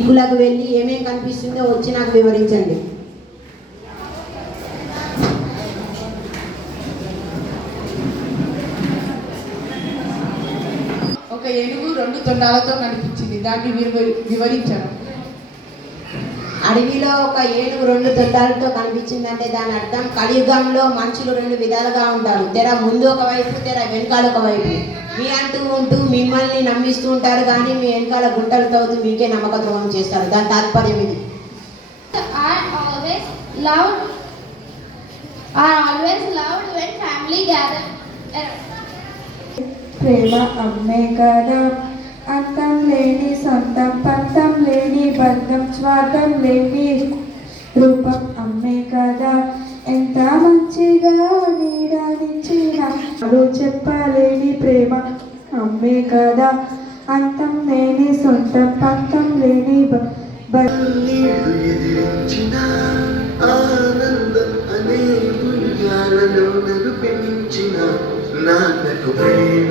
దిక్కులకు వెళ్ళి ఏమేం కనిపిస్తుందో వచ్చి నాకు వివరించండి. ఒక ఏనుగు 2 తొండాలతో కనిపించింది, దాన్ని వివరించను. అడవిలో ఒక ఏనుగు 2 తొండాలతో కనిపించిందంటే దాని అర్థం కలియుగంలో మనుషులు 2 విధాలుగా ఉంటారు. తెర ముందు ఒకవైపు, తెర వెనకాల ఒకవైపు. మీ అంటూ ఉంటూ మిమ్మల్ని నమ్మిస్తూ ఉంటారు, కానీ మీ వెనకాల గుంటలు తవ్వుతూ మీకే నమ్మక ద్రోహం చేస్తారు. దాని తాత్పర్యం ఇది. always loved when family gather. ప్రేమ అమ్మే కదా, అంతం లేని సొంతం, పంతం లేని బంధం, స్వార్థం లేని రూపం అమ్మే కదా. ఎంత మంచిగా నీడనిచ్చిన చెప్పలేని ప్రేమ అమ్మే కదా. అంతం లేని సొంతం, పంతం లేని ఆనందం అనే ఉయ్యాలలో నడిపించిన నాన్నకు ప్రేమ